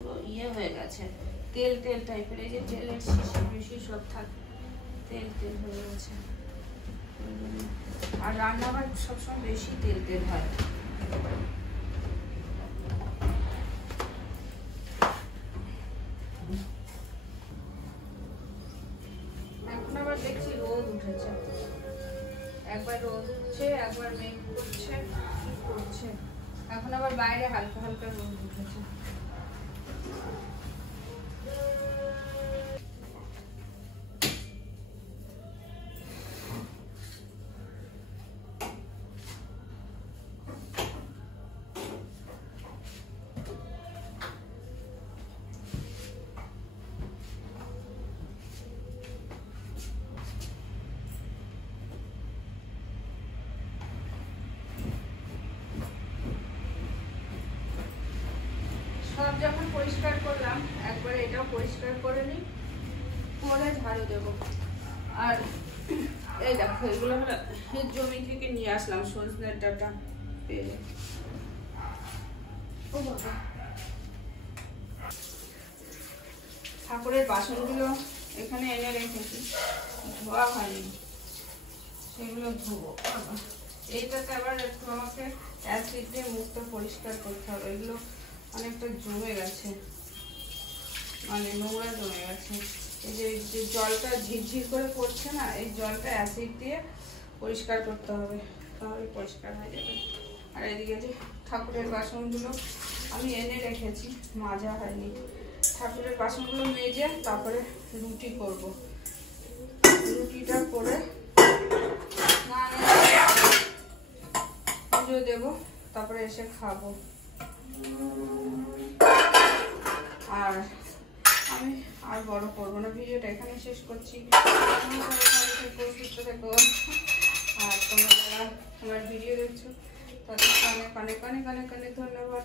ইয়ে হয়ে গেছে, তেল তেল টাইপের। এই যে তেলের শিশি মিশি সব থাকে, তেল তেল হয়ে গেছে। আর রান্নাবার সবসময় বেশি তেল তেল হয়। এখন আবার দেখছি রোদ উঠেছে, একবার রোদ উঠছে একবার মেঘ করছে, কি করছে। এখন আবার বাইরে হালকা হালকা রোদ উঠেছে। সব যখন পরিষ্কার করলাম একবারে এটাও পরিষ্কার করে নিই, পরে ঝাড়ু দেবো। আর এই দেখো এগুলো হলো জমি থেকে নিয়ে আসলাম সজনের ডাঁটা পেরে। ও বাবা, ঠাকুরের বাসনগুলো এখানে এনে রেখেছি, ধোয়া হয়নি, সেগুলো ধোবো। এইটাতে আবার একটু আমাকে অ্যাসিড দিয়ে মুখটা পরিষ্কার করতে হবে, এগুলো অনেকটা জমে গেছে, মানে নোংরা জমে গেছে। এই যে জলটা ঝিরঝির করে পড়ছে না, এই জলটা অ্যাসিড দিয়ে পরিষ্কার করতে হবে, তাহলে পরিষ্কার হয়ে যাবে। আর এদিকে যে ঠাকুরের বাসনগুলো আমি এনে রেখেছি, মাজা হয়নি। ঠাকুরের বাসনগুলো মেজে তারপরে রুটি করব, রুটিটা করে পুজো দেবো, তারপরে এসে খাবো। আর আমি আর বড় করবো না, ভিডিওটা এখানে শেষ করছি। সুস্থ থেকো। আর তোমরা যারা আমার ভিডিও দেখছো তাদেরকে অনেক অনেক অনেক অনেক অনেক ধন্যবাদ।